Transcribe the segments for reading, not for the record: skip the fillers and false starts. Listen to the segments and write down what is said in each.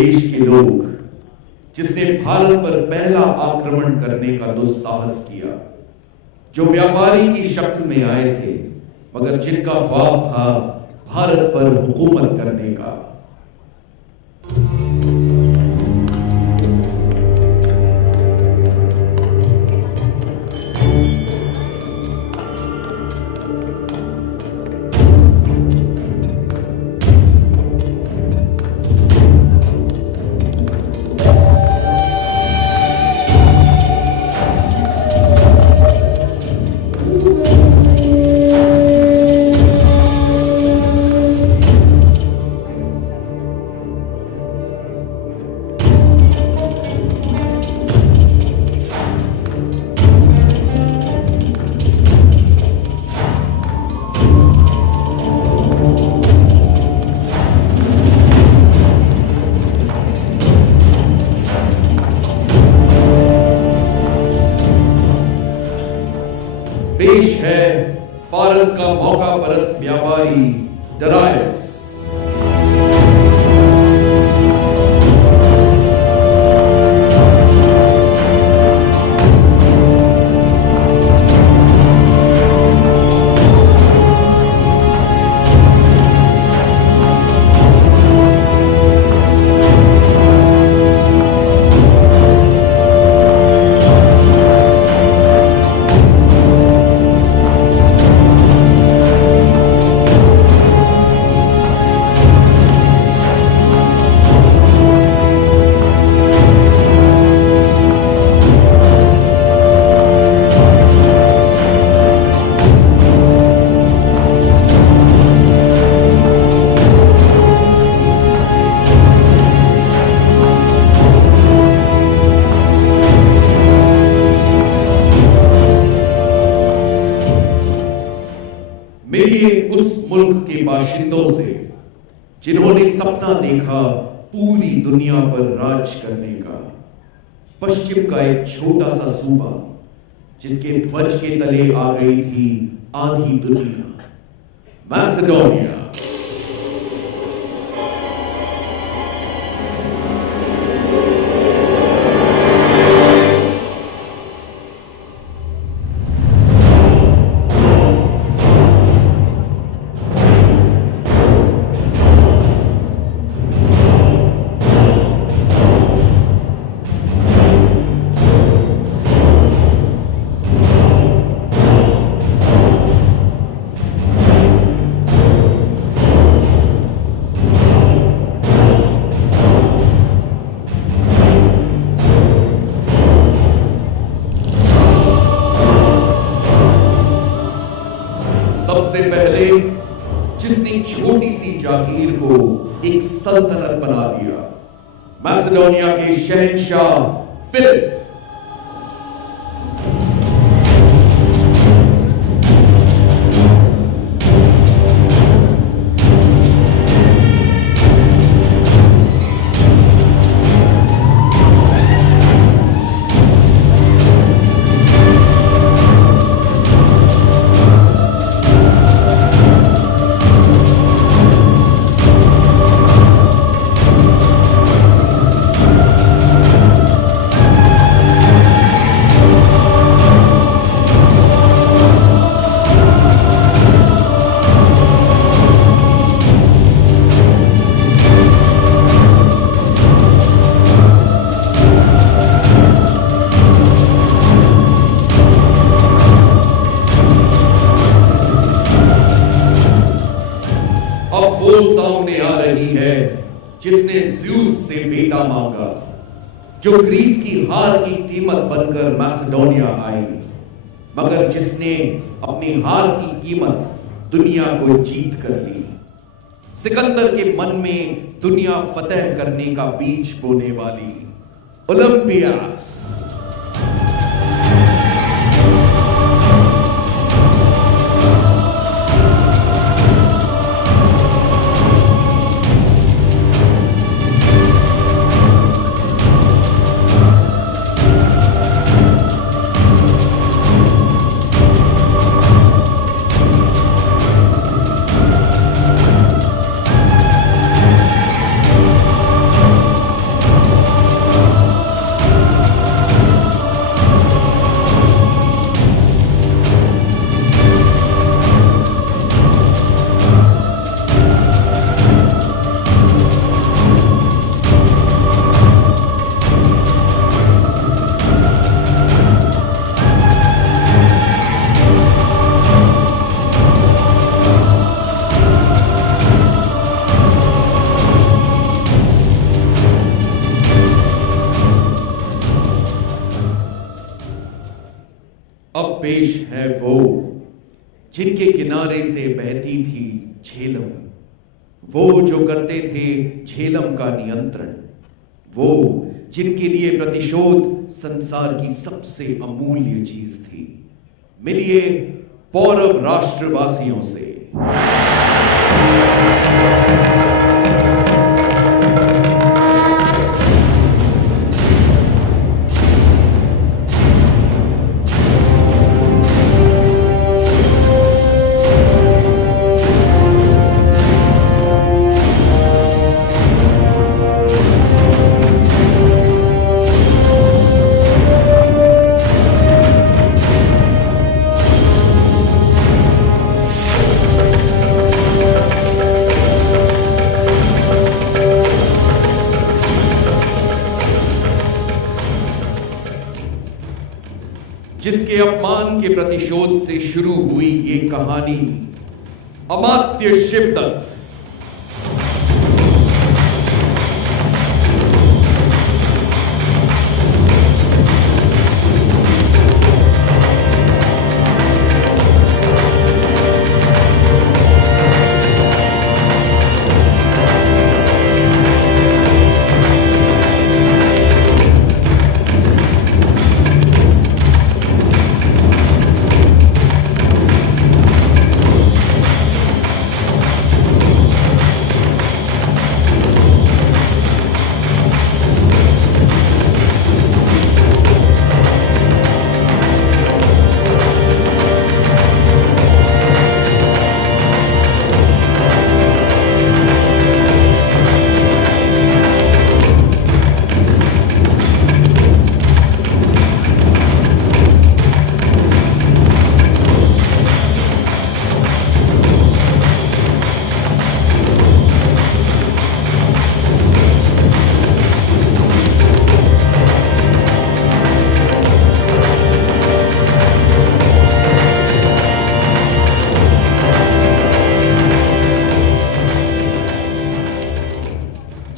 देश के लोग, जिसने भारत पर पहला आक्रमण करने का दुस्साहस किया, जो व्यापारी की शक्ल में आए थे मगर जिनका ख्वाब था भारत पर हुकूमत करने का। पेश है फारस का मौका परस्त व्यापारी डरायस। मिलिए उस मुल्क के बाशिंदों से जिन्होंने सपना देखा पूरी दुनिया पर राज करने का। पश्चिम का एक छोटा सा सूबा जिसके ध्वज के तले आ गई थी आधी दुनिया, मैसेडोनिया। सबसे पहले जिसने छोटी सी जागीर को एक सल्तनत बना दिया, मैसेडोनिया के शहंशाह फिलिप। वो सामने आ रही है जिसने ज़्यूस से बेटा मांगा, जो ग्रीस की हार की कीमत बनकर मैसेडोनिया आई, मगर जिसने अपनी हार की कीमत दुनिया को जीत कर ली। सिकंदर के मन में दुनिया फतेह करने का बीज बोने वाली ओलंपियास। अब पेश है वो जिनके किनारे से बहती थी झेलम, वो जो करते थे झेलम का नियंत्रण, वो जिनके लिए प्रतिशोध संसार की सबसे अमूल्य चीज थी। मिलिए पौरव राष्ट्रवासियों से। जिसके अपमान के प्रतिशोध से शुरू हुई ये कहानी, अमात्य शिवदत्त।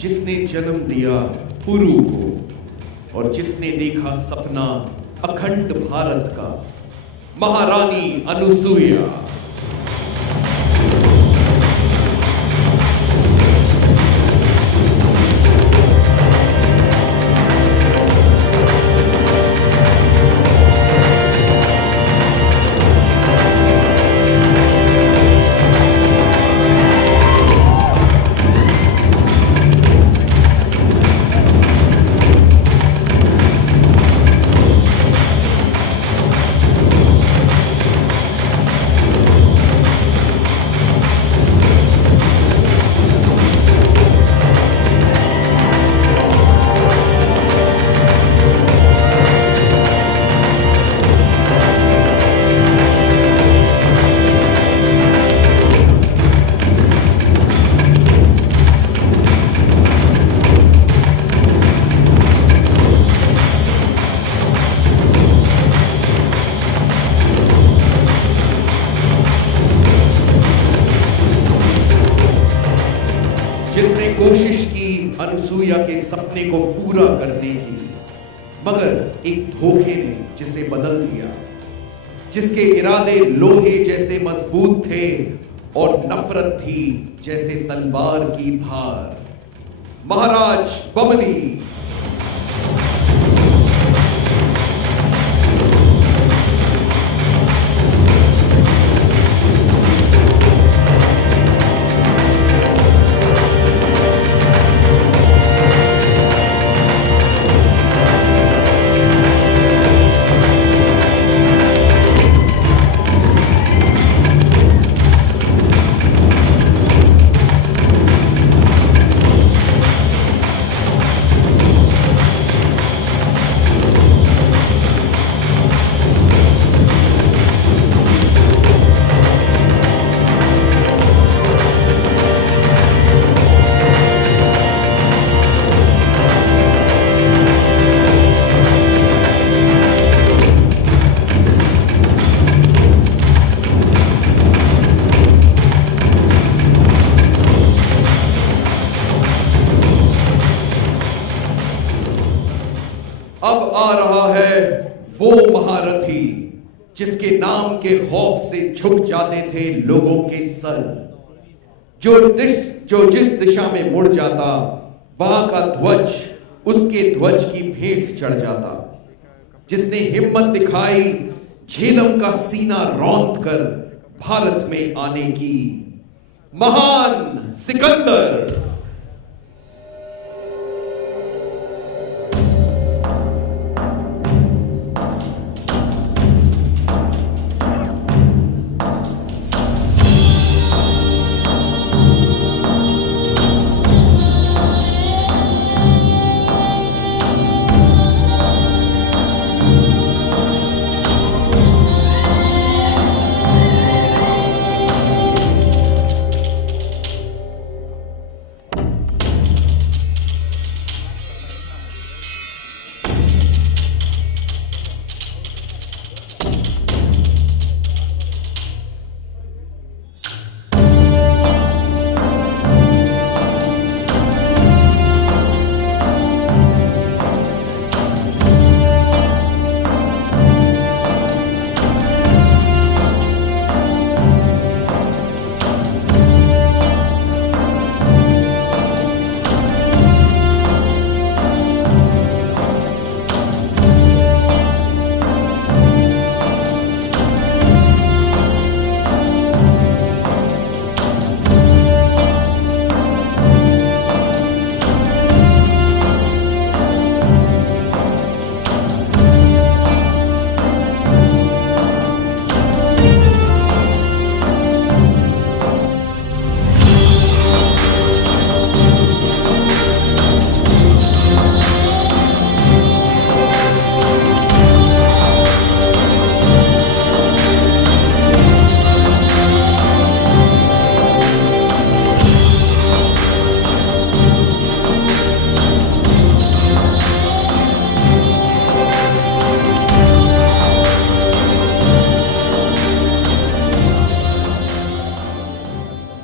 जिसने जन्म दिया पुरु को और जिसने देखा सपना अखंड भारत का, महारानी अनुसुईया। जिसने कोशिश की अनुसुईया के सपने को पूरा करने की, मगर एक धोखे ने जिसे बदल दिया, जिसके इरादे लोहे जैसे मजबूत थे और नफरत थी जैसे तलवार की धार, महाराज बमनी। अब आ रहा है वो महारथी जिसके नाम के खौफ से झुक जाते थे लोगों के सर, जो जिस दिशा में मुड़ जाता वहां का ध्वज उसके ध्वज की भेंट चढ़ जाता, जिसने हिम्मत दिखाई झेलम का सीना रौंद कर भारत में आने की, महान सिकंदर।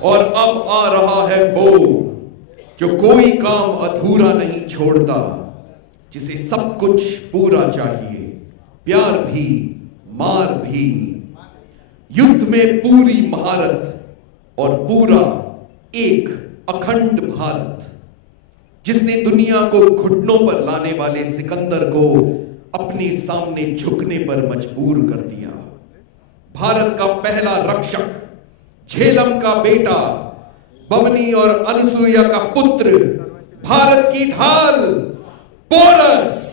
और अब आ रहा है वो जो कोई काम अधूरा नहीं छोड़ता, जिसे सब कुछ पूरा चाहिए, प्यार भी मार भी, युद्ध में पूरी महारत और पूरा एक अखंड भारत, जिसने दुनिया को घुटनों पर लाने वाले सिकंदर को अपने सामने झुकने पर मजबूर कर दिया। भारत का पहला रक्षक, झेलम का बेटा, बमनी और अनसुईया का पुत्र, भारत की ढाल, पोरस।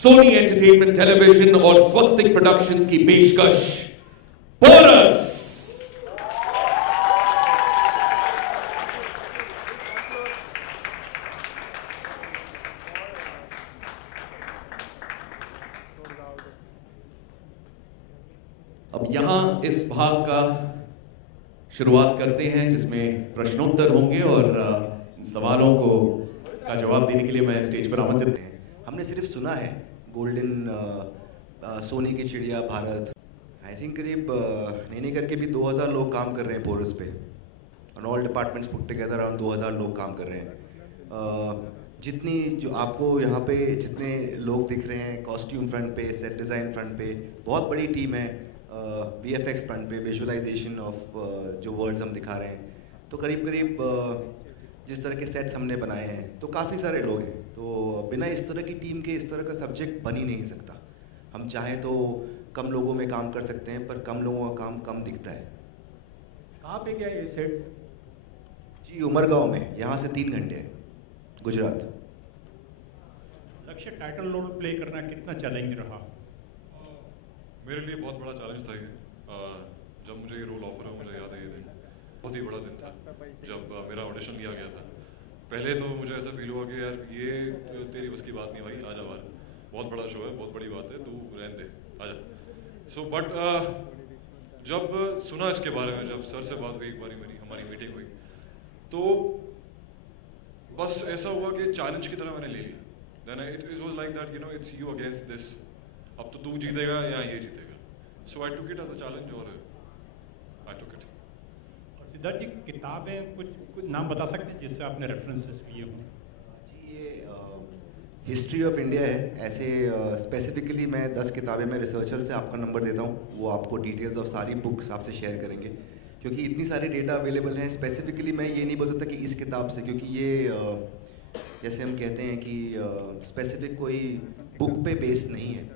सोनी एंटरटेनमेंट टेलीविजन और स्वस्तिक प्रोडक्शंस की पेशकश पोरस। अब यहां इस भाग का शुरुआत करते हैं जिसमें प्रश्नोत्तर होंगे और इन सवालों का जवाब देने के लिए मैं स्टेज पर आमंत्रित हूं। हमने सिर्फ सुना है गोल्डन सोनी की चिड़िया भारत। आई थिंक करीब नहीं करके भी 2000 लोग काम कर रहे हैं पोरस पे, और all departments put together around 2000 लोग काम कर रहे हैं। जितनी जो आपको यहाँ पे जितने लोग दिख रहे हैं कॉस्ट्यूम फ्रंट पे, सेट डिज़ाइन फ्रंट पे, बहुत बड़ी टीम है। VFX फ्रंट पे, विजुअलाइजेशन ऑफ जो वर्ल्ड्स हम दिखा रहे हैं, तो करीब करीब जिस तरह के सेट्स हमने बनाए हैं तो काफ़ी सारे लोग हैं। तो बिना इस तरह की टीम के इस तरह का सब्जेक्ट बन ही नहीं सकता। हम चाहें तो कम लोगों में काम कर सकते हैं, पर कम लोगों का काम कम दिखता है। कहाँ पे क्या ये सेट? जी उमरगांव में, यहाँ से 3 घंटे है, गुजरात। लक्ष्य, टाइटल रोल प्ले करना कितना चैलेंज रहा? मेरे लिए बहुत बड़ा चैलेंज था ये। जब मुझे ये रोल ऑफर हुआ, मुझे याद है ये दिन बहुत ही बड़ा दिन था जब मेरा ऑडिशन लिया गया था। पहले तो मुझे ऐसा फील हुआ कि यार ये तेरी बस की बात नहीं भाई, आजा बाहर, बहुत बड़ा शो है, बहुत बड़ी बात है, तू रहने दे, आजा। सो बट जब सुना इसके बारे में, जब सर से बात हुई, एक बारी हमारी मीटिंग हुई, तो बस ऐसा हुआ कि चैलेंज की तरह मैंने ले लिया। Then it was like that, you know, it's you against this. अब तो तू जीतेगा या ये जीतेगा। So I took it as a challenge और आई टुक इट। सिद्धार्थ जी, किताबें कुछ नाम बता सकते हैं जिससे आपने रेफरेंसेस लिए हों? जी ये हिस्ट्री ऑफ इंडिया है। ऐसे स्पेसिफिकली मैं 10 किताबें मैं रिसर्चर से आपका नंबर देता हूँ, वो आपको डिटेल्स ऑफ सारी बुक्स आपसे शेयर करेंगे, क्योंकि इतनी सारी डेटा अवेलेबल हैं। स्पेसिफिकली मैं ये नहीं बोल सकता कि इस किताब से, क्योंकि ये जैसे हम कहते हैं कि स्पेसिफिक कोई बुक पे बेस्ड नहीं है।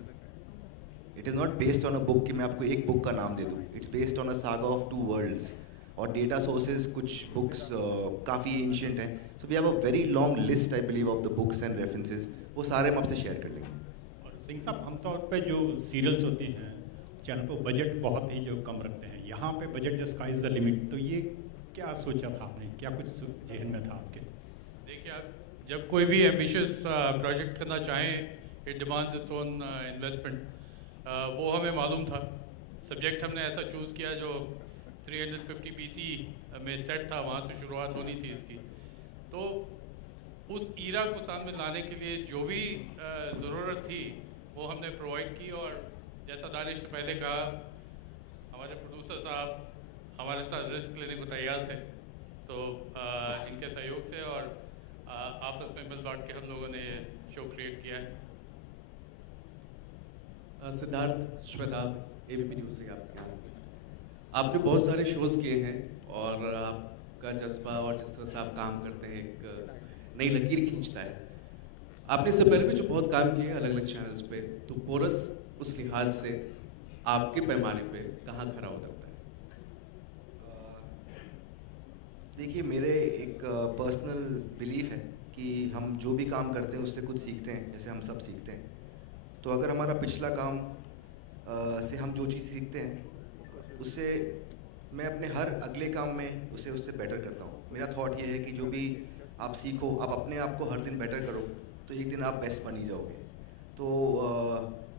It is not based on a book कि मैं आपको एक बुक का नाम दे दूँ। It's based on a saga of 2 worlds, और डेटा सोर्सेज कुछ बुक्स काफ़ी एंशिएंट हैं। So we have a very long list I believe of the books and references, वो सारे हम आपसे शेयर कर लेंगे। और सिंह साहब, आमतौर पे जो सीरियल्स होती हैं चैनल पर बजट बहुत ही जो कम रखते हैं, यहाँ पे budget the sky is the limit, तो ये क्या सोचा था आपने, क्या कुछ जहन में था आपके? देखिए, आप जब कोई भी एम्बिशियस प्रोजेक्ट करना चाहें, it demands its own investment. वो हमें मालूम था। सब्जेक्ट हमने ऐसा चूज़ किया जो 350 BC में सेट था, वहाँ से शुरुआत होनी थी इसकी। तो उस ईरा को सामने लाने के लिए जो भी ज़रूरत थी वो हमने प्रोवाइड की, और जैसा दानिश ने पहले कहा, हमारे प्रोड्यूसर साहब हमारे साथ रिस्क लेने को तैयार थे, तो इनके सहयोग से और आपस में मिल बांट के हम लोगों ने ये शो क्रिएट किया है। सिद्धार्थ, श्वेता, ABP न्यूज़ से आपने बहुत सारे शोज़ किए हैं, और आपका जज्बा और जिस तरह से आप काम करते हैं एक नई लकीर खींचता है। आपने इससे पहले भी जो बहुत काम किए हैं अलग अलग चैनल्स पे, तो पोरस उस लिहाज से आपके पैमाने पे कहाँ खड़ा उतरता है? देखिए, मेरे एक पर्सनल बिलीफ है कि हम जो भी काम करते हैं उससे कुछ सीखते हैं, जैसे हम सब सीखते हैं। तो अगर हमारा पिछला काम से हम जो चीज़ सीखते हैं उससे मैं अपने हर अगले काम में उससे बेटर करता हूँ। मेरा थॉट ये है कि जो भी आप सीखो, आप अपने आप को हर दिन बेटर करो, तो एक दिन आप बेस्ट बन ही जाओगे। तो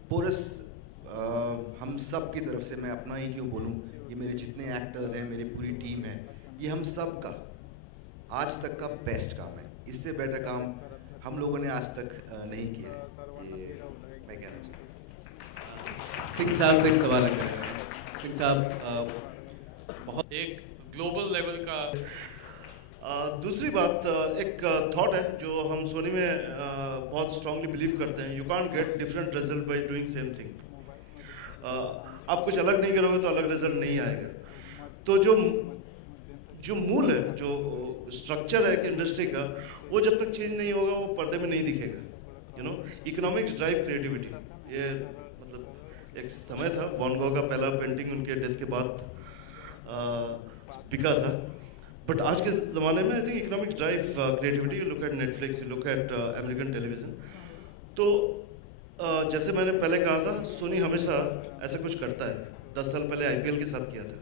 पोरस हम सब की तरफ से, मैं अपना ही क्यों बोलूँ, ये मेरे जितने एक्टर्स हैं, मेरी पूरी टीम है, ये हम सब का आज तक का बेस्ट काम है। इससे बेटर काम हम लोगों ने आज तक नहीं किया है, ये मैं कहना चाहता हूँ। सिंह साहब से एक सवाल है। सिंह साहब, बहुत एक ग्लोबल लेवल का दूसरी बात, एक थॉट है जो हम सोनी में बहुत स्ट्रांगली बिलीव करते हैं, you can't get different result by doing same thing. आप कुछ अलग नहीं करोगे तो अलग रिजल्ट नहीं आएगा। तो जो मूल है, जो स्ट्रक्चर है कि इंडस्ट्री का, वो जब तक चेंज नहीं होगा वो पर्दे में नहीं दिखेगा। You know, economics drive creativity. ये मतलब एक समय था, वॉन गॉग का पहला पेंटिंग उनके डेथ के बाद बिका था, बट आज के ज़माने में I think economics drive creativity. You look at Netflix, you look at American television. तो जैसे मैंने पहले कहा था, सोनी हमेशा ऐसा कुछ करता है। 10 साल पहले आईपीएल के साथ किया था।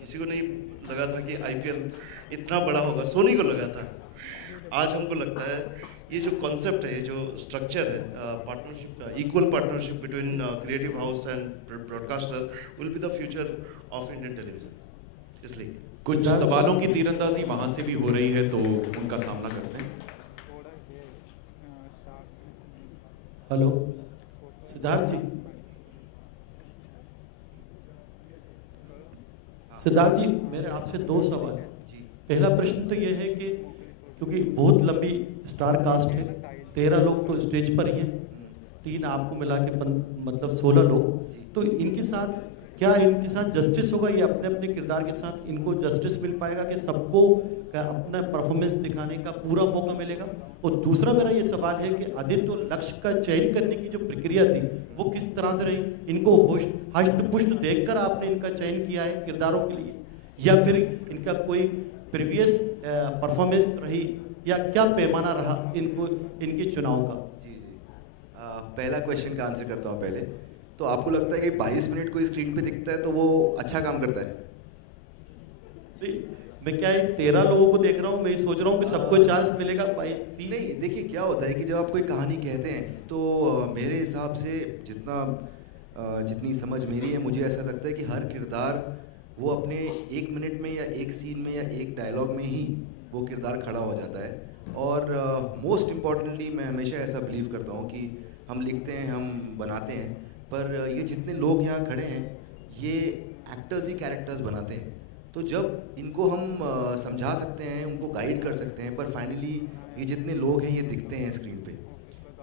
किसी को नहीं लगा था कि आईपीएल इतना बड़ा होगा, सोनी को लगा था। आज हमको लगता है ये जो कॉन्सेप्ट है, ये जो स्ट्रक्चर है पार्टनरशिप का, equal partnership between creative house and broadcaster will be the future of Indian television. इसलिए कुछ सवालों की तीरंदाजी वहां से भी हो रही है, तो उनका सामना करते हैं। हेलो सिद्धार्थ जी। सिद्धार्थ जी, मेरे आपसे 2 सवाल हैं। पहला प्रश्न तो ये है कि क्योंकि बहुत लंबी स्टार कास्ट है, 13 लोग तो स्टेज पर ही हैं, 3 आपको मिला के मतलब 16 लोग, तो इनके साथ क्या इनके साथ जस्टिस होगा? ये अपने अपने किरदार के साथ इनको जस्टिस मिल पाएगा कि सबको अपना परफॉर्मेंस दिखाने का पूरा मौका मिलेगा? और दूसरा मेरा ये सवाल है कि आदित्य और लक्ष्य का चयन करने की जो प्रक्रिया थी वो किस तरह से रही? इनको हष्ट पुष्ट देखकर आपने इनका चयन किया है किरदारों के लिए, या फिर इनका कोई प्रीवियस परफॉर्मेंस रही, या क्या पैमाना रहा इनको इनके चुनाव का? जी पहला क्वेश्चन का आंसर करता हूँ पहले। तो आपको लगता है कि 22 मिनट कोई स्क्रीन पे दिखता है तो वो अच्छा काम करता है? मैं क्या 13 लोगों को देख रहा हूँ, मैं सोच रहा हूँ कि सबको चांस मिलेगा। नहीं, देखिए क्या होता है कि जब आप कोई कहानी कहते हैं तो मेरे हिसाब से जितनी समझ मेरी है, मुझे ऐसा लगता है कि हर किरदार वो अपने 1 मिनट में या 1 सीन में या 1 डायलॉग में ही वो किरदार खड़ा हो जाता है। और मोस्ट इम्पॉर्टेंटली मैं हमेशा ऐसा बिलीव करता हूँ कि हम लिखते हैं, हम बनाते हैं, पर ये जितने लोग यहाँ खड़े हैं ये एक्टर्स ही कैरेक्टर्स बनाते हैं। तो जब इनको हम समझा सकते हैं, उनको गाइड कर सकते हैं, पर फाइनली ये जितने लोग हैं ये दिखते हैं स्क्रीन पे,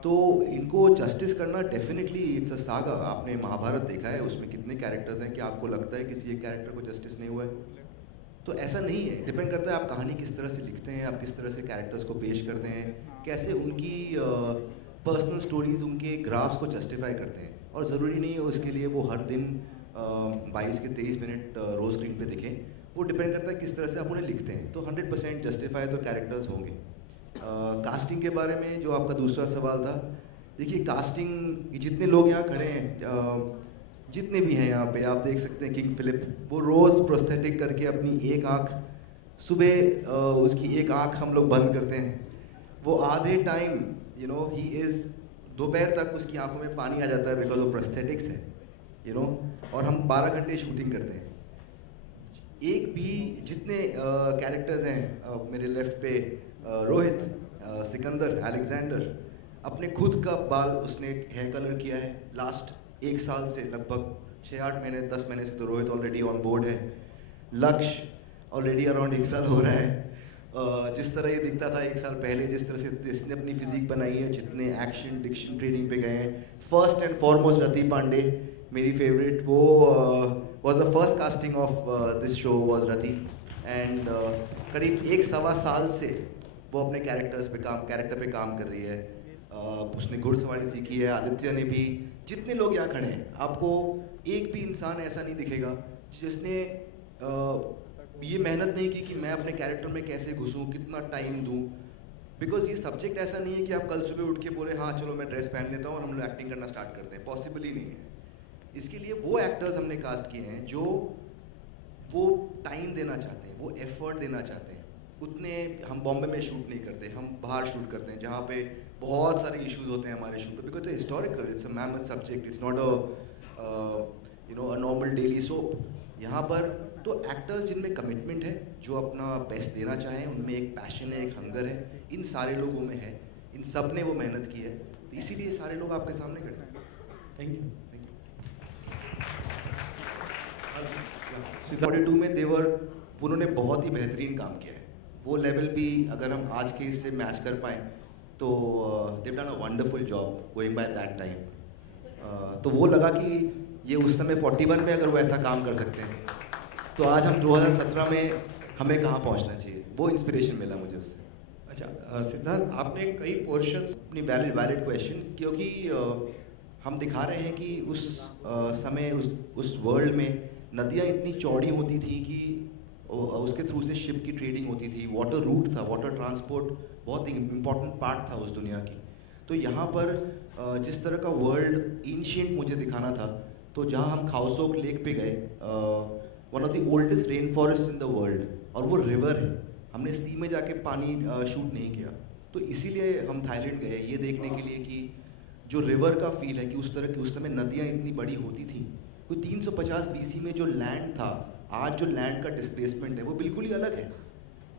तो इनको जस्टिस करना डेफिनेटली इट्स अ सागा। आपने महाभारत देखा है, उसमें कितने कैरेक्टर्स हैं कि आपको लगता है किसी एक कैरेक्टर को जस्टिस नहीं हुआ है? तो ऐसा नहीं है, डिपेंड करता है आप कहानी किस तरह से लिखते हैं, आप किस तरह से कैरेक्टर्स को पेश करते हैं, कैसे उनकी पर्सनल स्टोरीज, उनके ग्राफ्स को जस्टिफाई करते हैं। और ज़रूरी नहीं है उसके लिए वो हर दिन 22 के 23 मिनट रोज स्क्रीन पे दिखें, वो डिपेंड करता है किस तरह से आप उन्हें लिखते हैं। तो 100% जस्टिफाई तो कैरेक्टर्स होंगे। कास्टिंग के बारे में जो आपका दूसरा सवाल था, देखिए कास्टिंग जितने लोग यहाँ खड़े हैं, जितने भी हैं यहाँ पे, आप देख सकते हैं किंग फिलिप, वो रोज़ प्रोस्थेटिक करके अपनी एक आँख, सुबह उसकी एक आँख हम लोग बंद करते हैं, वो आधे टाइम ही इज़ दोपहर तक उसकी आंखों में पानी आ जाता है बिकॉज वो प्रोस्थेटिक्स है, और हम 12 घंटे शूटिंग करते हैं। एक भी जितने कैरेक्टर्स हैं मेरे लेफ्ट पे, रोहित, सिकंदर, अलेक्जेंडर, अपने खुद का बाल उसने हेयर कलर किया है लास्ट 1 साल से, लगभग 6-8 महीने 10 महीने से तो रोहित ऑलरेडी ऑन बोर्ड है। लक्ष्य ऑलरेडी अराउंड 1 साल हो रहा है। जिस तरह ये दिखता था 1 साल पहले, जिस तरह से इसने अपनी फिजिक बनाई है, जितने एक्शन डिक्शन ट्रेनिंग पे गए हैं, फर्स्ट एंड फॉरमोस्ट रति पांडे मेरी फेवरेट, वो was the first casting of this show was Rati, and करीब 1-1.25 साल से वो अपने कैरेक्टर पे काम कर रही है। उसने घुड़सवारी सीखी है, आदित्य ने भी, जितने लोग यहाँ खड़े हैं, आपको एक भी इंसान ऐसा नहीं दिखेगा जिसने ये मेहनत नहीं की कि मैं अपने कैरेक्टर में कैसे घुसूं, कितना टाइम दूं, बिकॉज ये सब्जेक्ट ऐसा नहीं है कि आप कल सुबह उठ के बोले हाँ चलो मैं ड्रेस पहन लेता हूँ और हम लोग एक्टिंग करना स्टार्ट करते हैं, पॉसिबल ही नहीं है। इसके लिए वो एक्टर्स हमने कास्ट किए हैं जो वो टाइम देना चाहते हैं, वो एफर्ट देना चाहते हैं। उतने हम बॉम्बे में शूट नहीं करते, हम बाहर शूट करते हैं जहाँ पे बहुत सारे इश्यूज होते हैं हमारे शूट पे, because it's historical, it's a mammoth subject, it's not a normal daily soap. यहाँ पर तो एक्टर्स जिनमें कमिटमेंट है, जो अपना बेस्ट देना चाहें, उनमें एक पैशन है, एक हंगर है, इन सारे लोगों में है, इन सब ने वो मेहनत की है, तो इसीलिए सारे लोग आपके सामने खड़े हैं। Thank you. 42 में उन्होंने बहुत ही बेहतरीन काम किया है। वो लेवल भी अगर हम आज के इससे मैच कर पाएँ तो they've done a wonderful job going by that time। तो वो लगा कि ये उस समय 41 में अगर वो ऐसा काम कर सकते हैं तो आज हम 2017 में हमें कहाँ पहुँचना चाहिए, वो इंस्पिरेशन मिला मुझे उससे। अच्छा सिद्धार्थ, आपने कई पोर्शंस अपनी वैलिड क्वेश्चन, क्योंकि हम दिखा रहे हैं कि उस समय उस वर्ल्ड में नदियाँ इतनी चौड़ी होती थी कि उसके थ्रू से शिप की ट्रेडिंग होती थी, वाटर रूट था, वाटर ट्रांसपोर्ट बहुत ही इम्पोर्टेंट पार्ट था उस दुनिया की। तो यहाँ पर जिस तरह का वर्ल्ड एंशिएंट मुझे दिखाना था, तो जहाँ हम खाओसोक लेक पे गए, one of the oldest rain forest in the world, और वो रिवर है, हमने सी में जाके पानी शूट नहीं किया। तो इसीलिए हम थाईलैंड गए ये देखने के लिए कि जो रिवर का फील है कि उस तरह की उस समय नदियाँ इतनी बड़ी होती थी। कोई 350 BC में जो लैंड था, आज जो लैंड का डिस्प्लेसमेंट है वो बिल्कुल ही अलग है।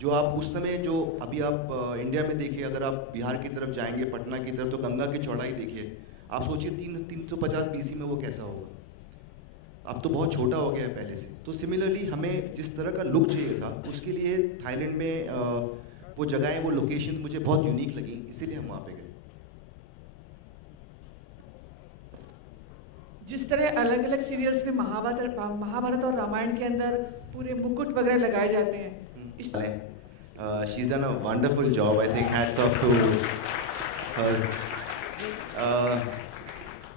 जो आप उस समय जो अभी आप इंडिया में देखिए, अगर आप बिहार की तरफ जाएंगे, पटना की तरफ, तो गंगा की चौड़ाई देखिए, आप सोचिए 350 BC में वो कैसा होगा। अब तो बहुत छोटा हो गया है पहले से। तो सिमिलरली हमें जिस तरह का लुक चाहिए था, उसके लिए थाईलैंड में वो जगहें, वो लोकेशन मुझे बहुत यूनिक लगी, इसीलिए हम वहाँ पे गए। जिस तरह अलग अलग सीरियल्स में महाभारत और रामायण के अंदर पूरे मुकुट वगैरह लगाए जाते हैं, she's done a wonderful job. I think hats off to her.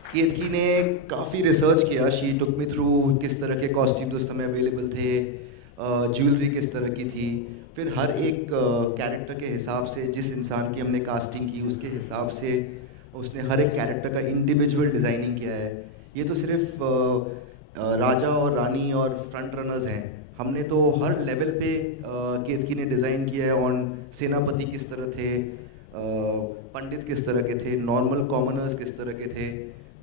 केतकी ने काफ़ी रिसर्च किया। शी टुक मी थ्रू किस तरह के कॉस्ट्यूम्स उस समय अवेलेबल थे, ज्वेलरी किस तरह की थी, फिर हर एक कैरेक्टर के हिसाब से जिस इंसान की हमने कास्टिंग की उसके हिसाब से उसने हर एक कैरेक्टर का इंडिविजुअल डिज़ाइनिंग किया है। ये तो सिर्फ राजा और रानी और फ्रंट रनर्स हैं, हमने तो हर लेवल पे केतकी ने डिज़ाइन किया है। ऑन सेनापति किस तरह थे, पंडित किस तरह के थे, नॉर्मल कॉमनर्स किस तरह के थे,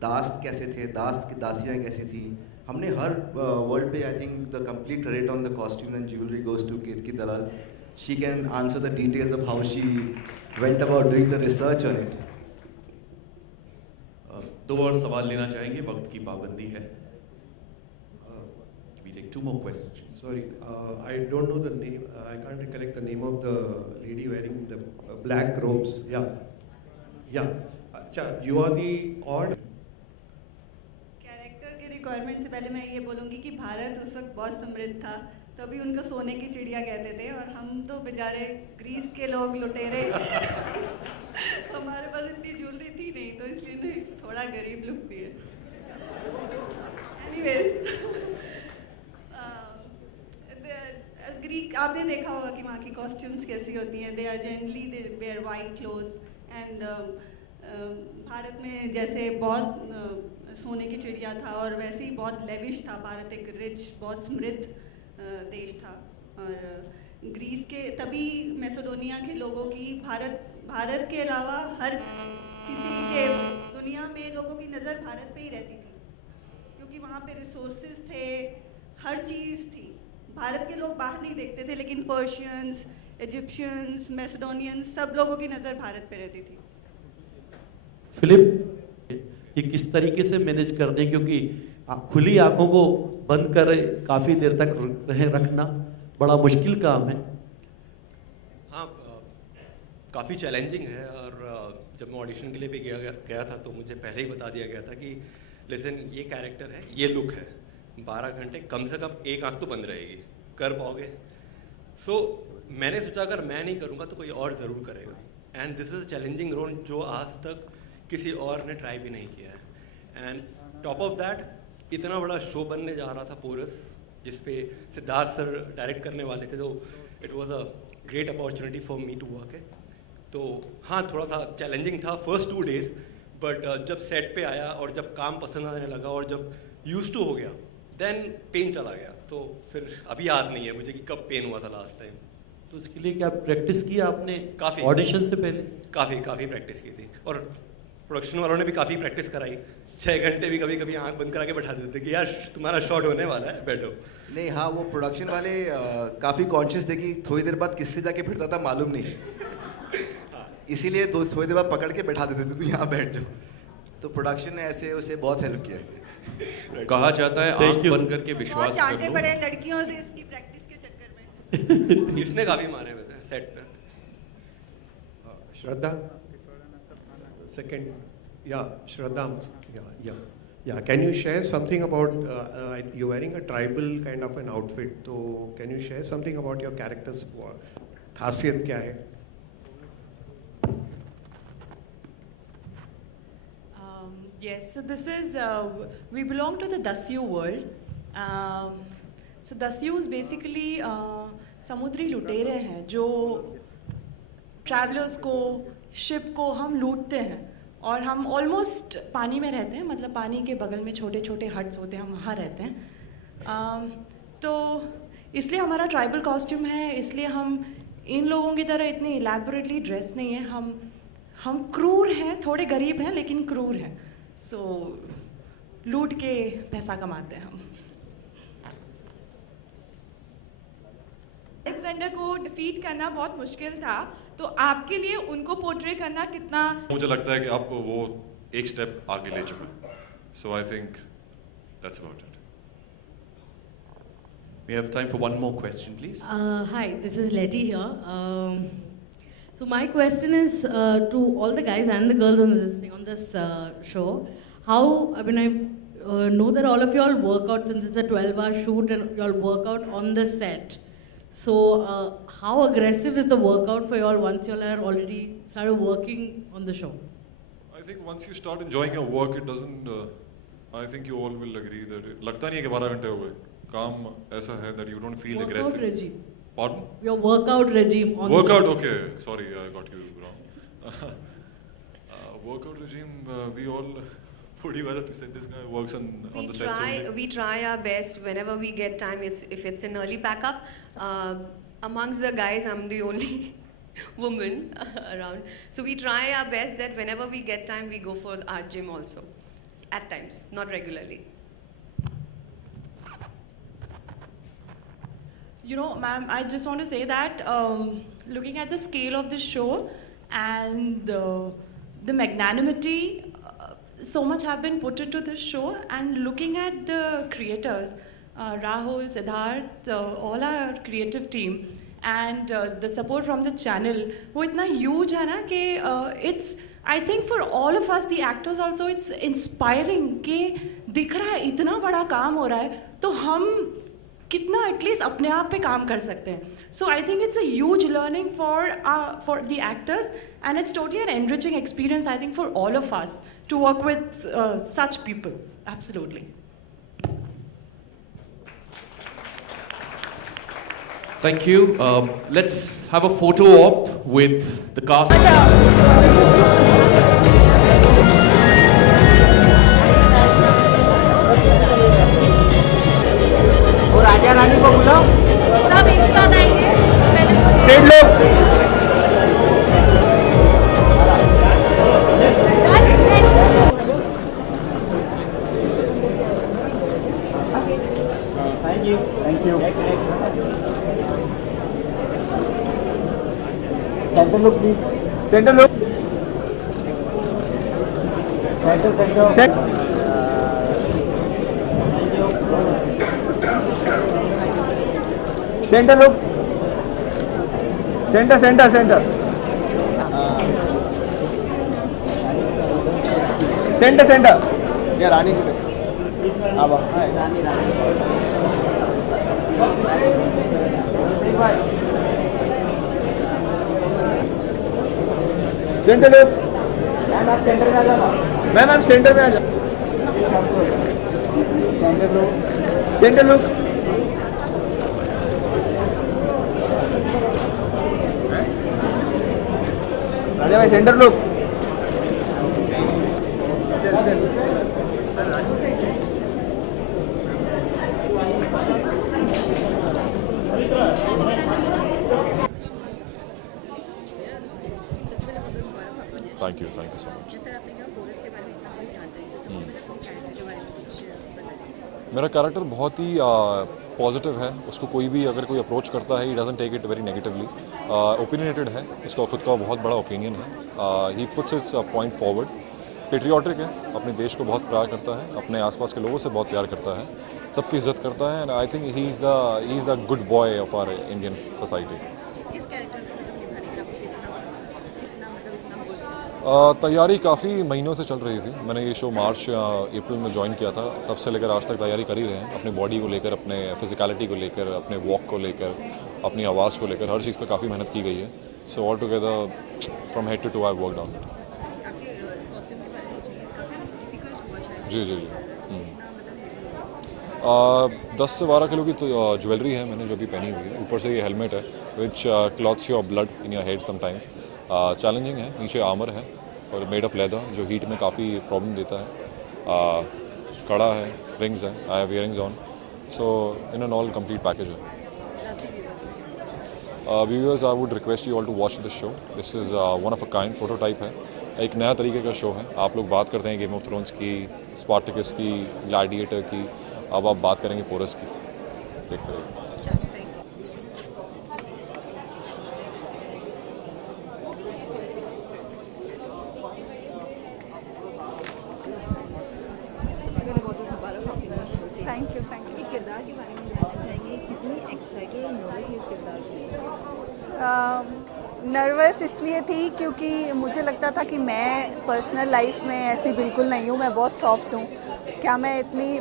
दास कैसे थे, दासियाँ कैसी थी, हमने हर वर्ल्ड पे I think the complete credit on the costume and jewellery goes to Ketaki Dalal. She can answer the details of how she went about doing the research on it. दो और सवाल लेना चाहेंगे, वक्त की पाबंदी है। We take 2 more questions. Sorry, I don't know the name. I can't recollect the name of the lady wearing the black robes. Yeah. अच्छा, you are the odd. Character के रिक्वायरमेंट से पहले मैं ये बोलूँगी कि भारत उस वक्त बहुत समृद्ध था, तभी उनको सोने की चिड़िया कहते थे, और हम तो बेचारे ग्रीस के लोग लुटेरे हमारे पास इतनी ज्वेलरी थी नहीं, तो इसलिए उन्हें थोड़ा गरीब लुक दिए। एनीवेज, ग्रीक आपने देखा होगा कि वहाँ की कॉस्ट्यूम्स कैसी होती हैं। They are generally they wear white clothes and Bharat में जैसे बहुत सोने की चिड़िया था, और वैसे ही बहुत लेविश था भारत, एक रिच बहुत समृद्ध देश था। और ग्रीस के तभी मैसेडोनिया के लोगों की भारत के अलावा हर किसी के दुनिया में लोगों की नज़र भारत पे ही रहती थी, क्योंकि वहाँ पे रिसोर्सेज थे, हर चीज़ थी। भारत के लोग बाहर नहीं देखते थे, लेकिन पर्शियंस, इजिप्शियंस, मैसेडोनियंस, सब लोगों की नज़र भारत पे रहती थी। फिलिप, ये किस तरीके से मैनेज करते हैं, क्योंकि खुली आंखों को बंद कर काफ़ी देर तक रखना बड़ा मुश्किल काम है। हाँ, काफ़ी चैलेंजिंग है। और जब मैं ऑडिशन के लिए भी गया था तो मुझे पहले ही बता दिया गया था कि लेकिन ये कैरेक्टर है, ये लुक है, 12 घंटे कम से कम एक आंख तो बंद रहेगी, कर पाओगे? सो मैंने सोचा अगर मैं नहीं करूँगा तो कोई और ज़रूर करेगा। And this is challenging role जो आज तक किसी और ने ट्राई भी नहीं किया है। एंड टॉप ऑफ दैट इतना बड़ा शो बनने जा रहा था पोरस, जिसपे सिद्धार्थ सर डायरेक्ट करने वाले थे, तो it was a great opportunity for me to work. तो हाँ, थोड़ा सा चैलेंजिंग था फर्स्ट 2 डेज, बट जब सेट पे आया और जब काम पसंद आने लगा और जब यूज टू हो गया, देन पेन चला गया। तो फिर अभी याद नहीं है मुझे कि कब पेन हुआ था लास्ट टाइम। तो इसके लिए क्या प्रैक्टिस की आपने? काफ़ी, ऑडिशन से पहले काफ़ी प्रैक्टिस की थी, और प्रोडक्शन वालों ने भी काफ़ी प्रैक्टिस कराई। 6 घंटे भी कभी कभी आंख बंद करा के बैठा देते कि यार तुम्हारा शॉट होने वाला है, बैठो। नहीं, हाँ, वो प्रोडक्शन वाले काफ़ी कॉन्शियस थे कि थोड़ी देर बाद किससे जाके फिरता था मालूम नहीं, इसीलिए थोड़ी देर बाद पकड़ के बैठा देते थे, तो यहाँ बैठ जाओ। तो प्रोडक्शन ने ऐसे उसे बहुत हेल्प किया। कहा जाता है आंख बंद करके विश्वास बहुत चाटे पड़े लड़कियों से इसकी प्रैक्टिस के चक्कर में। इसने काफ़ी मारे हुए सेट में। श्रद्धा, second, Shraddha, can you share something about, you're wearing a tribal kind of an outfit, so can you share something about your character's खासियत क्या है? Yes, so this is, we belong to the Dasyu world. So Dasyus basically समुद्री लुटेरे हैं जो travellers को, ship को हम लूटते हैं, और हम ऑलमोस्ट पानी में रहते हैं, मतलब पानी के बगल में छोटे छोटे हट्स होते हैं, हम वहाँ रहते हैं। तो इसलिए हमारा ट्राइबल कॉस्ट्यूम है, इसलिए हम इन लोगों की तरह इतनी इलैबोरेटली ड्रेस नहीं है। हम क्रूर हैं, थोड़े गरीब हैं लेकिन क्रूर हैं। सो लूट के पैसा कमाते हैं हम। अलेक्जेंडर को डिफीट करना बहुत मुश्किल था, तो आपके लिए उनको पोर्ट्रे करना कितना? मुझे लगता है कि आप वो एक स्टेप आगे ले चुके। So I think that's about it. We have time for one more question, please. Hi, this is Letty here. So my question is to all the guys and the girls on this show. How, I mean, I know that all of you all work out since it's a 12-hour shoot and you all work out on the set. So how aggressive is the workout for you all once you all are already started working on the show? I think once you start enjoying your work, it doesn't. I think you all will agree that लगता नहीं है कि 12 घंटे हो गए। काम ऐसा है that you don't feel aggressive. Workout regime. Pardon? Your workout regime. On Workout, okay. Sorry, I got you wrong. Workout regime. We all. Would you rather to say this guy works on the sets only? We try our best whenever we get time. If it's an early backup, amongst the guys, I'm the only woman around. So we try our best that whenever we get time, we go for our gym also. At times, not regularly. You know, ma'am, I just want to say that looking at the scale of the show and the magnanimity, so much have been put into this show, and looking at the creators, Rahul, Siddharth, all our creative team, and the support from the channel, वो इतना huge है ना कि it's, I think for all of us, the actors also, it's inspiring कि दिख रहा है इतना बड़ा काम हो रहा है, तो हम कितना एटलीस्ट अपने आप पे काम कर सकते हैं। So I think it's a huge learning for the actors and it's totally an enriching experience I think for all of us to work with such people. Absolutely. Thank you. Let's have a photo op with the cast. Raja Rani को बुलाओ, सब एक साथ आएंगे। डेढ़ लोग। Thank you, thank you. Centre look please, centre look, centre centre. Centre look, centre centre centre centre centre. ये रानी अब सेंटर लुक। मैम आप सेंटर में आ जाओ। मैम आप सेंटर में आ जाओ। Centre look, centre look. Raja भाई centre look. Thank you so much. मेरा कैरेक्टर बहुत ही पॉजिटिव है। उसको कोई भी अगर कोई अप्रोच करता है, he doesn't take it very negatively. Opinionated है, उसका खुद का बहुत बड़ा ओपिनियन है। He puts its point forward. Patriotic है, अपने देश को बहुत प्यार करता है, अपने आसपास के लोगों से बहुत प्यार करता है, सबकी इज्जत करता है। And I think he is the good boy of our Indian society. तैयारी काफ़ी महीनों से चल रही थी। मैंने ये शो मार्च अप्रैल में ज्वाइन किया था, तब से लेकर आज तक तैयारी कर ही रहे हैं। अपने बॉडी को लेकर, अपने फिजिकलिटी को लेकर, अपने वॉक को लेकर, अपनी आवाज़ को लेकर, हर चीज़ पे काफ़ी मेहनत की गई है। So all together from head to to I worked on it. जी जी जी। 10 से 12 किलो की तो ज्वेलरी है मैंने जो भी पहनी हुई है। ऊपर से ये हेलमेट है which clots your blood in your head sometimes. Challenging है। नीचे आर्मर है और मेड ऑफ लेदर जो हीट में काफ़ी प्रॉब्लम देता है। कड़ा है, रिंग्स हैं, I have earrings on, so in an all complete package है। Viewers, I would request you all to watch this show. This is one of a kind prototype है, एक नया तरीके का शो है। आप लोग बात करते हैं गेम ऑफ थ्रोन्स की, स्पार्टकस की, ग्लैडिएटर की, अब आप बात करेंगे पोरस की। देखते रहिए। Thank you. किरदार के बारे में जानना चाहेंगे, कितनी एक्साइटेड और नर्वस है इस किरदार के? नर्वस इसलिए थी क्योंकि मुझे लगता था कि मैं पर्सनल लाइफ में ऐसी बिल्कुल नहीं हूँ, मैं बहुत सॉफ्ट हूँ। क्या मैं इतनी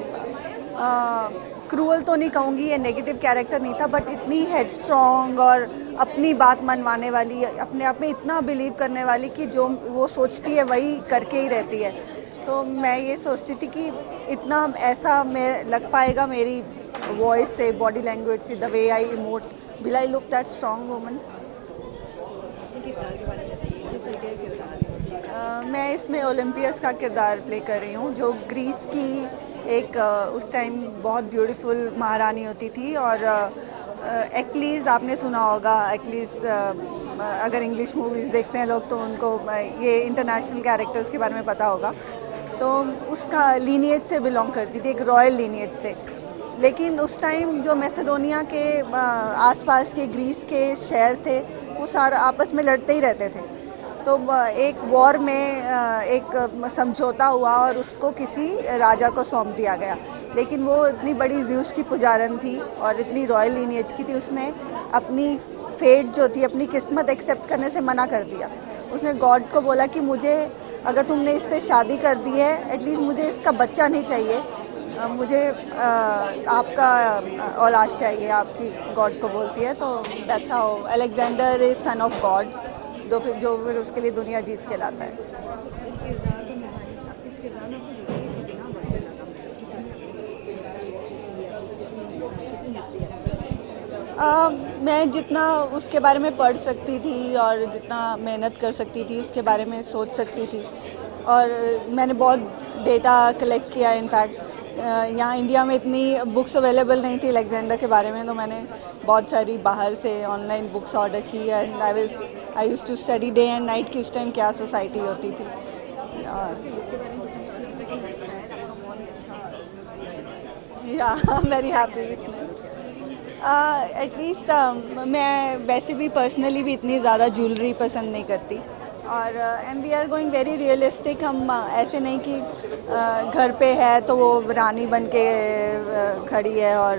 क्रूअल तो नहीं कहूँगी, ये नेगेटिव कैरेक्टर नहीं था, बट इतनी हेडस्ट्रॉन्ग और अपनी बात मनवाने वाली, अपने आप में इतना बिलीव करने वाली कि जो वो सोचती है वही करके ही रहती है। तो मैं ये सोचती थी कि इतना ऐसा मैं लग पाएगा मेरी वॉइस से, बॉडी लैंग्वेज से, the way I emote, will I look that strong woman. मैं इसमें ओलंपियस का किरदार प्ले कर रही हूँ, जो ग्रीस की एक उस टाइम बहुत ब्यूटीफुल महारानी होती थी। और एक्लीज आपने सुना होगा, एक्लीज अगर इंग्लिश मूवीज़ देखते हैं लोग तो उनको ये इंटरनेशनल कैरेक्टर्स के बारे में पता होगा। तो उसका लीनिएज से बिलोंग करती थी, एक रॉयल लीनिएज से। लेकिन उस टाइम जो मैसेडोनिया के आसपास के ग्रीस के शहर थे वो सारा आपस में लड़ते ही रहते थे। तो एक वॉर में एक समझौता हुआ और उसको किसी राजा को सौंप दिया गया। लेकिन वो इतनी बड़ी ज़्यूस की पुजारन थी और इतनी रॉयल लीनिएज की थी, उसने अपनी फेट जो थी, अपनी किस्मत एक्सेप्ट करने से मना कर दिया। उसने गॉड को बोला कि मुझे, अगर तुमने इससे शादी कर दी है, एटलीस्ट मुझे इसका बच्चा नहीं चाहिए, मुझे आपका औलाद चाहिए, आपकी गॉड को बोलती है। तो that's how Alexander is son of God, जो फिर उसके लिए दुनिया जीत के लाता है। इस किरदार को निभाने, इस किरदार में आपको कितना वक्त लगा, कितनी हिस्ट्री है? मैं जितना उसके बारे में पढ़ सकती थी और जितना मेहनत कर सकती थी उसके बारे में सोच सकती थी, और मैंने बहुत डेटा कलेक्ट किया। इनफैक्ट यहाँ इंडिया में इतनी बुक्स अवेलेबल नहीं थी अलेक्जेंडर के बारे में, तो मैंने बहुत सारी बाहर से ऑनलाइन बुक्स ऑर्डर की। And I used to study day and night कि उस टाइम क्या सोसाइटी होती थी। या I am very happy. At least मैं वैसे भी पर्सनली भी इतनी ज़्यादा ज्वेलरी पसंद नहीं करती, और and we are going very realistic. हम ऐसे नहीं कि घर पे है तो वो रानी बन के खड़ी है और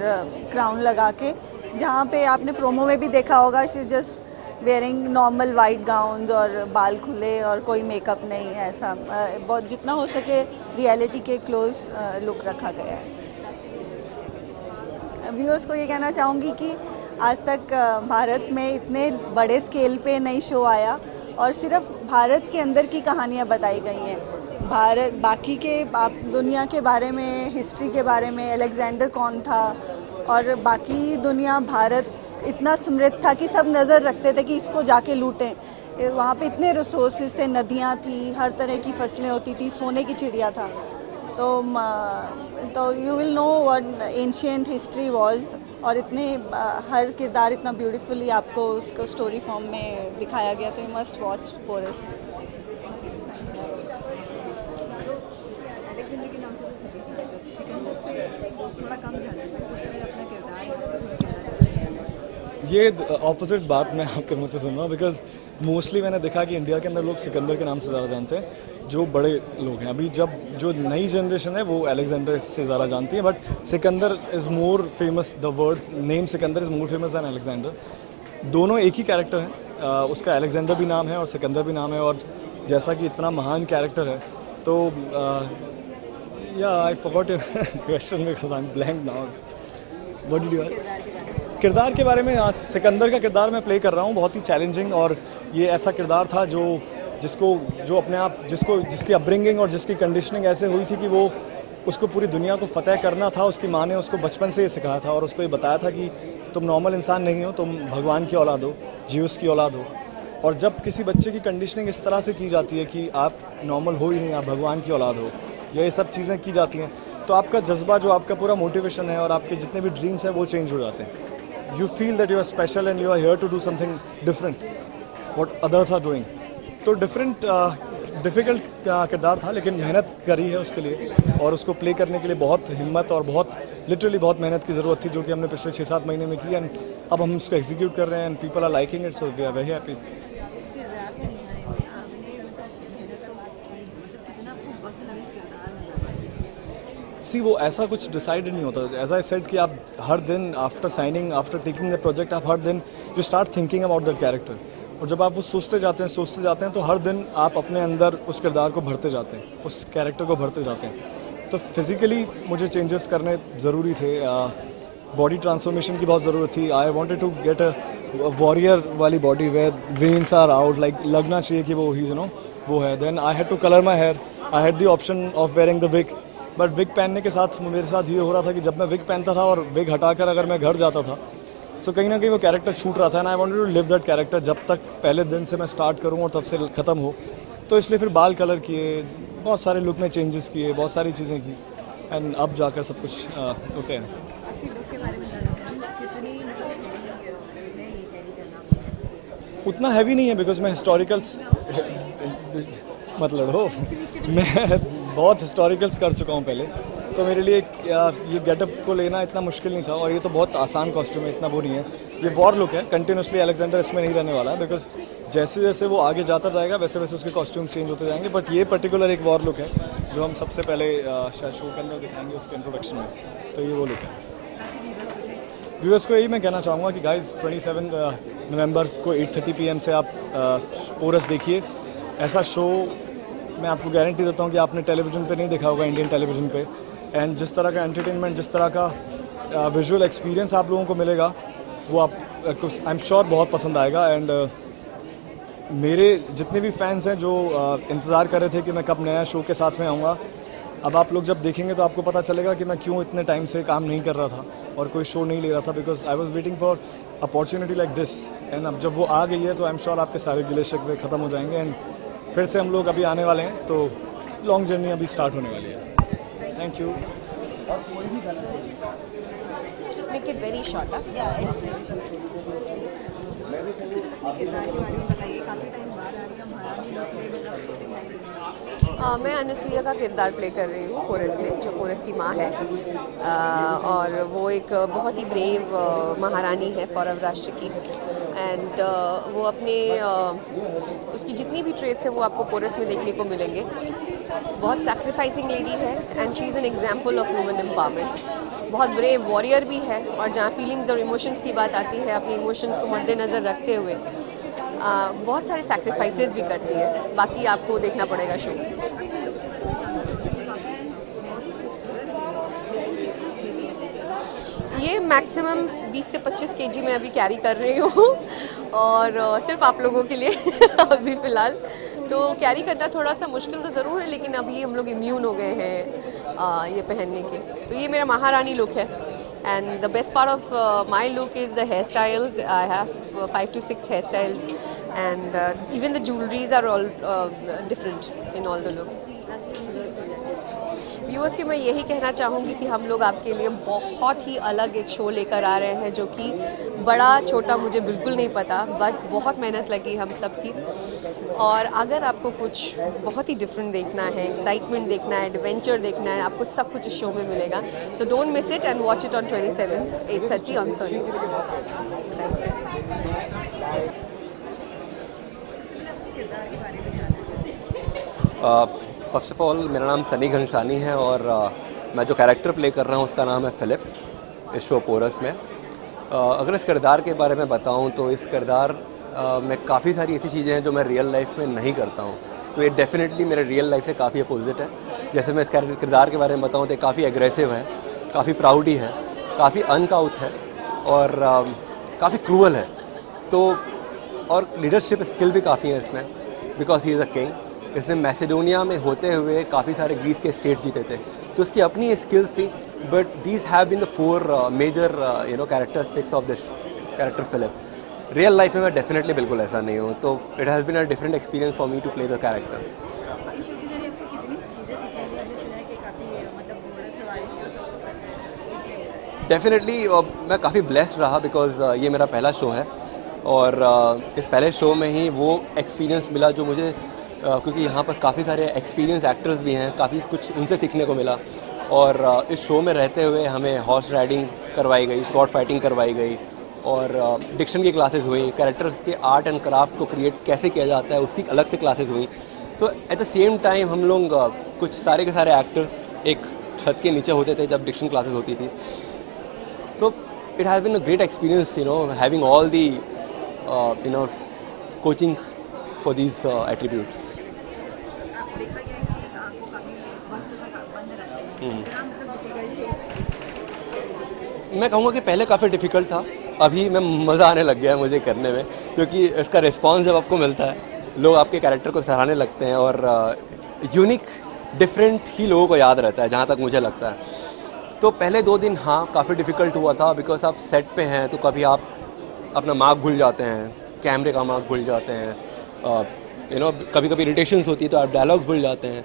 क्राउन लगा के, जहाँ पे आपने प्रोमो में भी देखा होगा, she is just wearing normal white gowns और बाल खुले और कोई मेकअप नहीं है। ऐसा बहुत जितना हो सके रियलिटी के क्लोज लुक रखा गया है। व्यूअर्स को ये कहना चाहूँगी कि आज तक भारत में इतने बड़े स्केल पे नई शो आया और सिर्फ भारत के अंदर की कहानियाँ बताई गई हैं। भारत बाकी के आप दुनिया के बारे में, हिस्ट्री के बारे में, अलेक्जेंडर कौन था, और बाकी दुनिया, भारत इतना समृद्ध था कि सब नज़र रखते थे कि इसको जाके लूटें। वहाँ पे इतने रिसोर्सेज थे, नदियाँ थी, हर तरह की फसलें होती थी, सोने की चिड़िया था। तो you will know what ancient history was, और इतने हर किरदार इतना ब्यूटीफुली आपको उसको स्टोरी फॉर्म में दिखाया गया। तो you must watch Porus. Alexander के नाम से सिकंदर से थोड़ा कम जानते हैं, किस तरह अपना किरदार ये ऑपोजिट बात मैं आपके मुँह से सुन रहा हूँ, बिकॉज मोस्टली मैंने देखा कि इंडिया के अंदर लोग सिकंदर के नाम से ज़्यादा जानते हैं, जो बड़े लोग हैं। अभी जब जो नई जनरेशन है वो अलेक्जेंडर से ज़्यादा जानती है, but Sikandar is more famous, the word name Sikandar is more famous than Alexander. दोनों एक ही कैरेक्टर हैं, उसका अलेक्जेंडर भी नाम है और सिकंदर भी नाम है, और जैसा कि इतना महान कैरेक्टर है तो या I forgot your question because I am blank now. What did you ask? किरदार के बारे में, सिकंदर का किरदार मैं प्ले कर रहा हूँ, बहुत ही चैलेंजिंग, और ये ऐसा किरदार था जो अपने आप जिसकी अपब्रिंगिंग और जिसकी कंडीशनिंग ऐसे हुई थी कि वो उसको पूरी दुनिया को फतेह करना था। उसकी माँ ने उसको बचपन से ये सिखाया था और उसको ये बताया था कि तुम नॉर्मल इंसान नहीं हो, तुम भगवान की औलाद हो, जीउस की औलाद हो। और जब किसी बच्चे की कंडीशनिंग इस तरह से की जाती है कि आप नॉर्मल हो ही नहीं, आप भगवान की औलाद हो, ये सब चीज़ें की जाती हैं, तो आपका जज्बा, जो आपका पूरा मोटिवेशन है और आपके जितने भी ड्रीम्स हैं वो चेंज हो जाते हैं। You feel that you are special and you are here to do something different what others are doing. तो डिफ़िकल्ट किरदार था, लेकिन मेहनत करी है उसके लिए, और उसको प्ले करने के लिए बहुत हिम्मत और बहुत लिटरली बहुत मेहनत की ज़रूरत थी, जो कि हमने पिछले 6-7 महीने में की, एंड अब हम उसको एग्जीक्यूट कर रहे हैं and people are liking it, so we are very happy. See वो ऐसा कुछ डिसाइडेड नहीं होता, एज आई सेड कि आप हर दिन after signing, after taking the project, आप हर दिन you start thinking about that character, और जब आप वो सोचते जाते हैं तो हर दिन आप अपने अंदर उस किरदार को भरते जाते हैं, उस कैरेक्टर को भरते जाते हैं। तो फिज़िकली मुझे चेंजेस करने ज़रूरी थे, बॉडी ट्रांसफॉर्मेशन की बहुत ज़रूरत थी। I wanted to get a warrior वाली body where veins are out, like लगना चाहिए कि वो ही वो है। Then I had to colour my hair, I had the option of wearing the wig, but wig पहनने के साथ मेरे साथ ये हो रहा था कि जब मैं विग पहनता था और विग हटाकर अगर मैं घर जाता था, सो कहीं ना कहीं वो कैरेक्टर छूट रहा था, and I wanted to live that character जब तक पहले दिन से मैं स्टार्ट करूं और तब से ख़त्म हो। तो इसलिए फिर बाल कलर किए, बहुत सारे लुक में चेंजेस किए, बहुत सारी चीज़ें की, एंड अब जाकर सब कुछ ओके है। उतना हैवी नहीं है, बिकॉज मैं हिस्टोरिकल्स मत लड़ो, मैं बहुत हिस्टोरिकल्स कर चुका हूँ पहले, तो मेरे लिए ये गेटअप को लेना इतना मुश्किल नहीं था, और ये तो बहुत आसान कॉस्ट्यूम है, इतना वो नहीं है। ये वॉर लुक है, कंटिन्यूसली अलेक्जेंडर इसमें नहीं रहने वाला, बिकॉज जैसे जैसे वो आगे जाता जाएगा वैसे वैसे उसके कॉस्ट्यूम चेंज होते जाएंगे, बट ये पर्टिकुलर एक वॉर लुक है जो हम सबसे पहले शायद शो के अंदर दिखाएंगे उसके इंट्रोडक्शन में, तो ये वो लुक है। व्यूअर्स को यही मैं कहना चाहूँगा कि गाइस 27 नवंबर को 8:30 PM से आप पोरस देखिए। ऐसा शो मैं आपको गारंटी देता हूँ कि आपने टेलीविज़न पे नहीं देखा होगा, इंडियन टेलीविज़न पे, एंड जिस तरह का एंटरटेनमेंट, जिस तरह का विजुअल एक्सपीरियंस आप लोगों को मिलेगा, वो आप आई एम श्योर बहुत पसंद आएगा। एंड मेरे जितने भी फैंस हैं जो इंतज़ार कर रहे थे कि मैं कब नया शो के साथ में आऊँगा, अब आप लोग जब देखेंगे तो आपको पता चलेगा कि मैं क्यों इतने टाइम से काम नहीं कर रहा था और कोई शो नहीं ले रहा था, because I was waiting for opportunity like this, and अब जब वो आ गई है तो आई एम श्योर आपके सारे गिले शिकवे ख़त्म हो जाएंगे, एंड फिर से हम लोग अभी आने वाले हैं, तो लॉन्ग जर्नी अभी स्टार्ट होने वाली है। Thank you. Make it very short, मैं अनसुईया का किरदार प्ले कर रही हूँ पोरस में, जो पोरस की माँ है, और वो एक बहुत ही ब्रेव महारानी है पौरव राष्ट्र की, एंड वो अपने उसकी जितनी भी ट्रेड्स हैं वो आपको पोरस में देखने को मिलेंगे। बहुत सैक्रिफाइसिंग लेडी है, and she is an example of women empowerment. बहुत ब्रेव वॉरियर भी है, और जहाँ फीलिंग्स और इमोशंस की बात आती है, अपने इमोशंस को मद्देनज़र रखते हुए बहुत सारे सैक्रिफाइसेस भी करती है। बाकी आपको देखना पड़ेगा शो। ये मैक्सिमम 20 से 25 kg मैं अभी कैरी कर रही हूँ, और सिर्फ आप लोगों के लिए अभी फ़िलहाल तो कैरी करना थोड़ा सा मुश्किल तो ज़रूर है, लेकिन अभी हम लोग इम्यून हो गए हैं ये पहनने के। तो ये मेरा महारानी लुक है, and the best part of my look is the hair styles. I have 5 to 6 hair styles, and even the jewelleries are all different in all the looks. Viewers के मैं यही कहना चाहूँगी कि हम लोग आपके लिए बहुत ही अलग एक शो लेकर आ रहे हैं, जो कि बड़ा छोटा मुझे बिल्कुल नहीं पता, बट बहुत मेहनत लगी हम सब की। और अगर आपको कुछ बहुत ही डिफरेंट देखना है, एक्साइटमेंट देखना है, एडवेंचर देखना है, आपको सब कुछ इस शो में मिलेगा। So don't miss it and watch it on 27th 8:30 on Sony. First of all मेरा नाम सनी घनशानी है, और मैं जो कैरेक्टर प्ले कर रहा हूँ उसका नाम है फिलिप इस शो पोरस में। अगर इस किरदार के बारे में बताऊँ तो इस किरदार में काफ़ी सारी ऐसी चीज़ें हैं जो मैं रियल लाइफ में नहीं करता हूँ, तो ये डेफिनेटली मेरे रियल लाइफ से काफ़ी अपोजिट है। जैसे मैं इस किरदार के बारे में बताऊँ तो काफ़ी एग्रेसिव है, काफ़ी प्राउडी है, काफ़ी अनकाउथ है, और काफ़ी क्रूअल है। तो और लीडरशिप स्किल भी काफ़ी है इसमें, because he is a king. इसने मैसेडोनिया में होते हुए काफ़ी सारे ग्रीस के स्टेट जीते थे, तो उसकी अपनी स्किल्स थी, but these have been the 4 major characteristics of this character Philip. Real life में मैं डेफिनेटली बिल्कुल ऐसा नहीं हूँ, तो it has been a different experience for me to play the character. Definitely मैं काफ़ी ब्लेस्ड रहा बिकॉज ये मेरा पहला शो है और इस पहले शो में ही वो एक्सपीरियंस मिला जो मुझे क्योंकि यहाँ पर काफ़ी सारे एक्सपीरियंस एक्टर्स भी हैं, काफ़ी कुछ उनसे सीखने को मिला। और इस शो में रहते हुए हमें हॉर्स राइडिंग करवाई गई, शॉर्ट फाइटिंग करवाई गई और डिक्शन की क्लासेस हुई, कैरेक्टर्स के आर्ट एंड क्राफ्ट को क्रिएट कैसे किया जाता है उसकी अलग से क्लासेस हुई। तो एट द सेम टाइम हम लोग कुछ सारे के सारे एक्टर्स एक छत के नीचे होते थे जब डिक्शन क्लासेस होती थी। So it has been a great experience, you know, having all the, coaching for these attributes. मैं कहूँगा कि पहले काफ़ी डिफ़िकल्ट था, अभी मैं मज़ा आने लग गया है मुझे करने में, क्योंकि इसका रिस्पांस जब आपको मिलता है, लोग आपके कैरेक्टर को सराहने लगते हैं और यूनिक डिफरेंट ही लोगों को याद रहता है, जहाँ तक मुझे लगता है। तो पहले 2 दिन हाँ काफ़ी डिफ़िकल्ट हुआ था बिकॉज आप सेट पे हैं तो कभी आप अपना मार्क भूल जाते हैं, कैमरे का मार्क भूल जाते हैं, कभी कभी इरिटेशंस होती है तो आप डायलॉग्स भूल जाते हैं।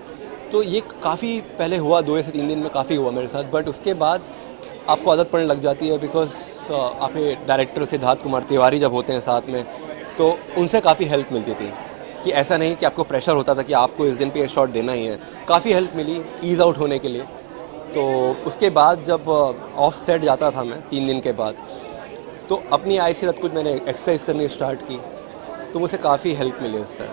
तो ये काफ़ी पहले हुआ, 2 से 3 दिन में काफ़ी हुआ मेरे साथ, बट उसके बाद आपको आदत पड़ने लग जाती है बिकॉज आपके डायरेक्टर सिद्धार्थ कुमार तिवारी जब होते हैं साथ में तो उनसे काफ़ी हेल्प मिलती थी कि ऐसा नहीं कि आपको प्रेशर होता था कि आपको इस दिन पे ये शॉट देना ही है। काफ़ी हेल्प मिली ईज़ आउट होने के लिए। तो उसके बाद जब ऑफ सेट जाता था मैं 3 दिन के बाद, तो अपनी आई से कुछ मैंने एक्सरसाइज करनी स्टार्ट की, तो मुझे काफ़ी हेल्प मिली उससे।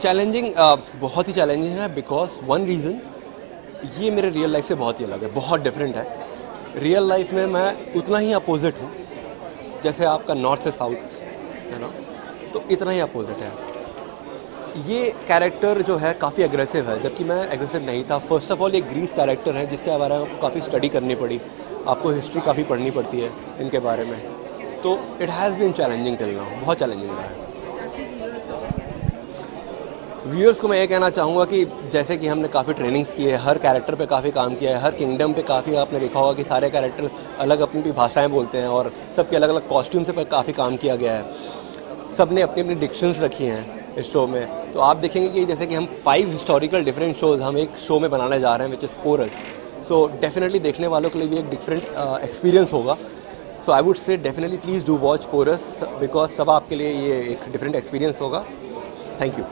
चैलेंजिंग बहुत ही चैलेंजिंग है बिकॉज वन रीज़न ये मेरे रियल लाइफ से बहुत ही अलग है, बहुत डिफरेंट है। रियल लाइफ में मैं उतना ही अपोजिट हूँ जैसे आपका नॉर्थ से साउथ है ना, तो इतना ही अपोजिट है। ये कैरेक्टर जो है काफ़ी एग्रेसिव है, जबकि मैं एग्रेसिव नहीं था। फर्स्ट ऑफ ऑल ये ग्रीस कैरेक्टर है जिसके बारे में आपको काफ़ी स्टडी करनी पड़ी, आपको हिस्ट्री काफ़ी पढ़नी पड़ती है इनके बारे में। तो it has been challenging till now, बहुत चैलेंजिंग रहा है। व्यूअर्स को मैं ये कहना चाहूँगा कि जैसे कि हमने काफ़ी ट्रेनिंग्स की है, हर कैरेक्टर पे काफ़ी काम किया है, हर किंगडम पे काफ़ी आपने देखा होगा कि सारे कैरेक्टर्स अलग अपनी अपनी भाषाएँ बोलते हैं और सबके अलग अलग कॉस्ट्यूम्स पे काफ़ी काम किया गया है। सब ने अपनी अपनी डिक्शंस रखी हैं इस शो में। तो आप देखेंगे कि जैसे कि हम 5 हिस्टोरिकल डिफरेंट शोज़ हम एक शो में बनाने जा रहे हैं which is Porus. So definitely देखने वालों के लिए भी एक डिफरेंट एक्सपीरियंस होगा। So I would say definitely please do watch Porus because सब आपके लिए ये एक डिफरेंट एक्सपीरियंस होगा। Thank you.